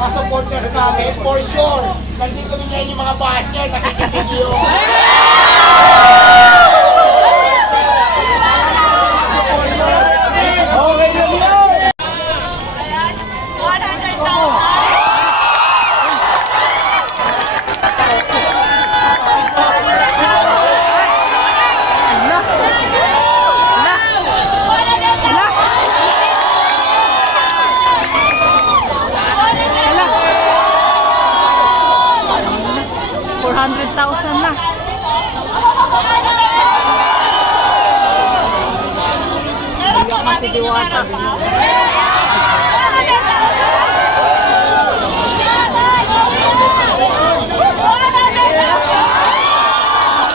Mga supporters namin, for sure, nandito ngayon yung mga basher, nakikinig yun. Okay na yun! Ala! Ala! Ala! Ala! 400,000 na. Iyak na si Diwata.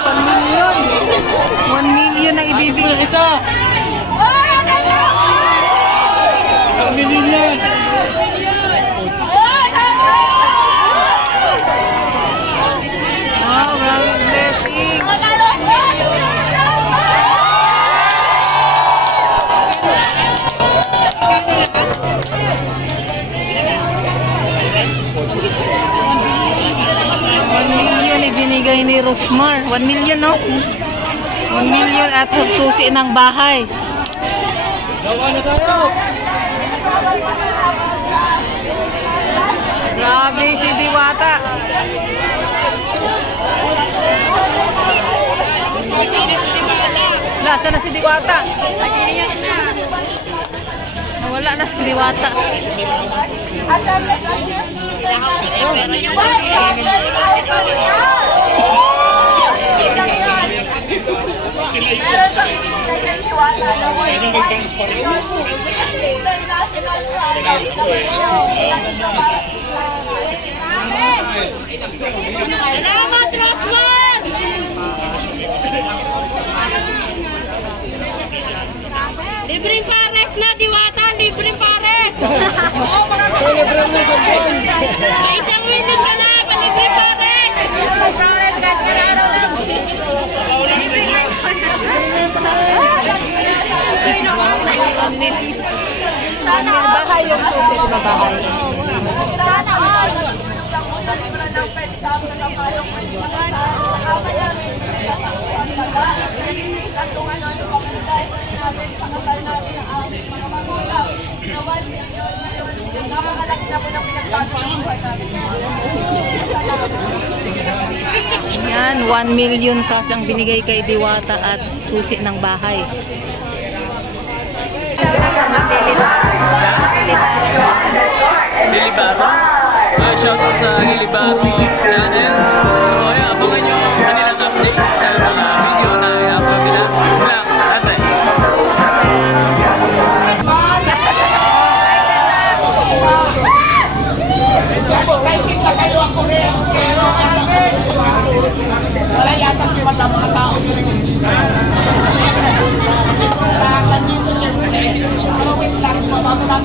One million. One million ang ibibigay. Isa. Million. Oh, maraming blessing. One ibinigay ni Rosmar. One million, no? One million at susi ng bahay. Gawa na tayo. Grabe si Diwata. La, sana si Diwata? Nawala na si Diwata. Salamat, Rosman! Libreng pares na, Diwata! Libreng pares! Mo sa buwan! Sa isang minute ka na, palibreng pares! Pares, kahit kararo lang. Sana bahay yung susi, di ba bahay? Sana all! Yan, 1 million cash ang binigay kay Diwata at susi ng bahay. Lilibaro. Ah, shoutout sa Lilibaro channel. So, ayun, abangan nyo na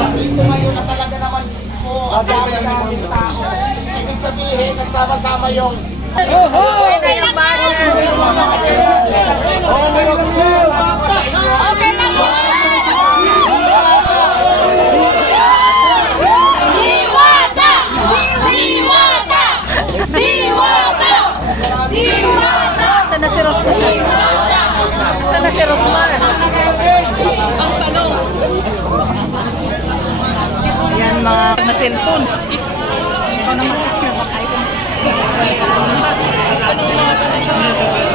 nandito ngayon na talaga naman po. Ang dami namin tao. Ibig sabihin, nagsama-sama yung Sana si Rosmar? Sana si Rosmar? Ang tanong, Yan mga cellphone. tayo, hawag po na huwag po natin dumugin.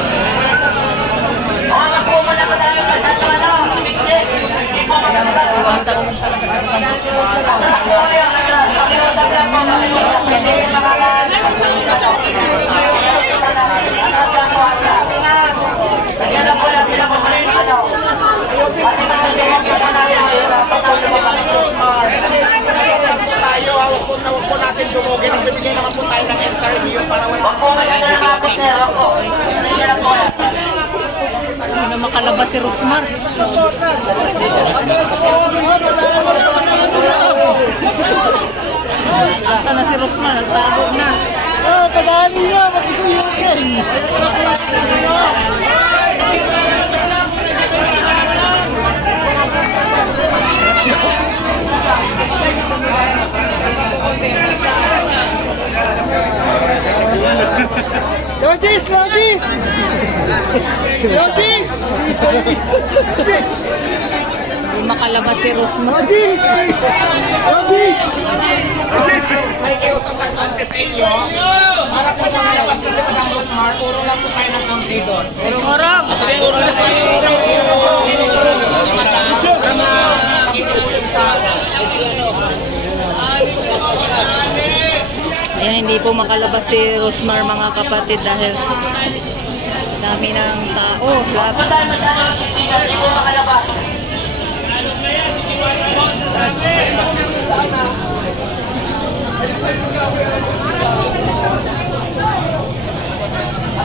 Nagbibigay naman po tayo ng interview para wala po. Ano na makalabas si Rosmar. Nasaan na si Rosmar? Nagtago na. Ah, padali niya, mag-isuyo Logis, Logis! Logis! Hindi makalabas si Rosmar. Logis! Logis! May kiusap ng konti sa inyo. Para po makalabas na si Madam Rosmar, turo lang po tayo ng konti doon. Urong-urong! Ayan, hindi po makalabas si Rosmar mga kapatid dahil dami ng tao. Lahat.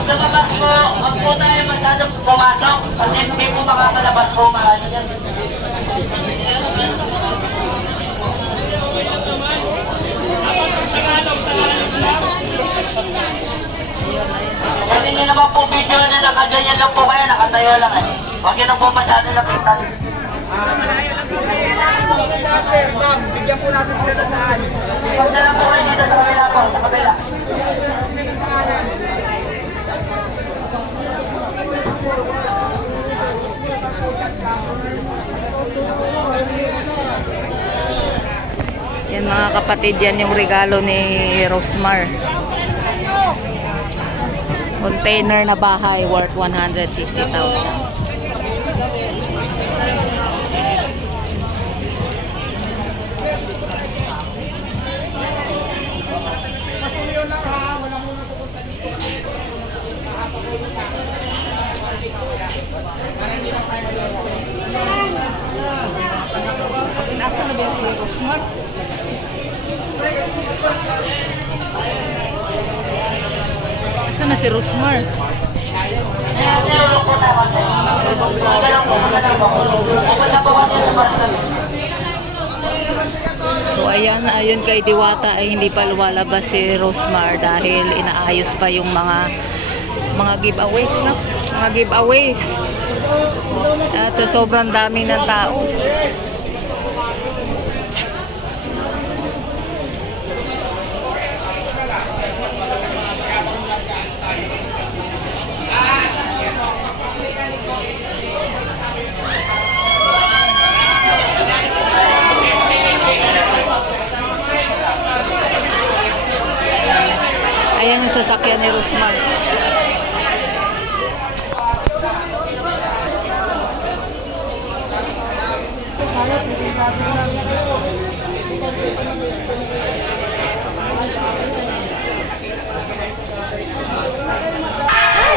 Lumabas po, huwag po tayo masyadong pumasok kasi hindi po makakalabas po mahal yan. Kasi nyo naman po video na nakaganyan lang po kayo, nakatayo lang eh. Huwag yun po masyado lapitan. Huwag na lang po kayo dito sa kabila po, sa kabila. Yan mga kapatid, yan yung regalo ni Rosmar. Container na bahay worth 150,000. Nasaan na si Rosmar? So ayan, ayun kay Diwata ay hindi pa lumalabas si Rosmar dahil inaayos pa yung mga mga giveaways, no? Mga giveaways. At sa sobrang dami ng tao. Ayan yung sasakyan ni Rosmar.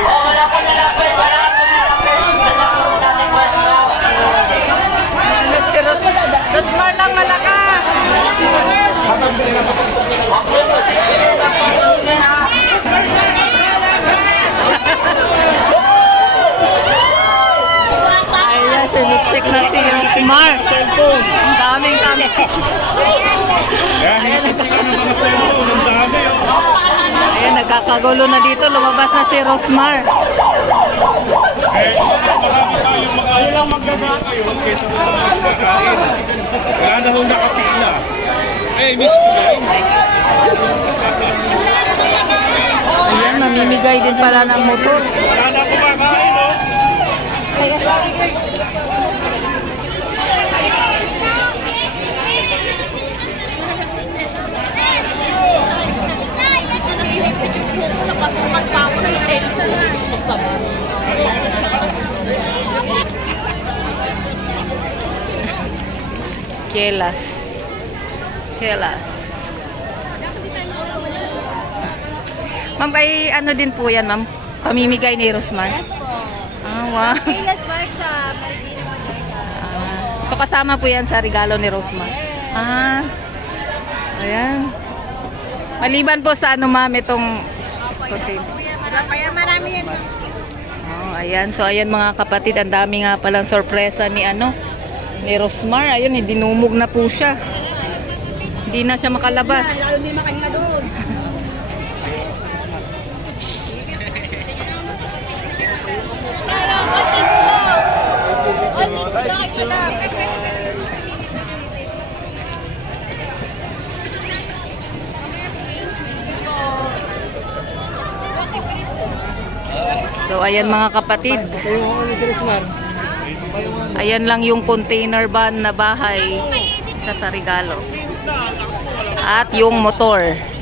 O wala po na lang po, wala po na lang po. Wala po na lang po. Ano si Ros Rosmar lang malakas! Siniksik na si Rosmar. Cellphone. Ang daming kami. Ayan, nagkakagulo na dito. Lumabas na si Rosmar. Ayaw lang magagawa kayo kaysa kung mga magkakain. Wala na hong nakapila. Eh, miss ko na. Ayan, mamimigay din pala ng motor. Wala na kumakain, no? Kelas. Kelas. Ma'am, kay ano din po yan, ma'am? Pamimigay ni Rosmar? Yes po. Ah, wow. Kailas Workshop, Marikina Bodega. Ah, so kasama po yan sa regalo ni Rosmar? Ah. Ayan. Maliban po sa ano ma'am itong container. Kaya marami yan. Oh, ayan. So, ayan mga kapatid, ang dami nga palang sorpresa ni ano, ni Rosmar. Ayun, eh, dinumog na po siya. Hindi na siya makalabas. So, ayan mga kapatid. Ayan lang yung container van na bahay sa Sarigalo. At yung motor.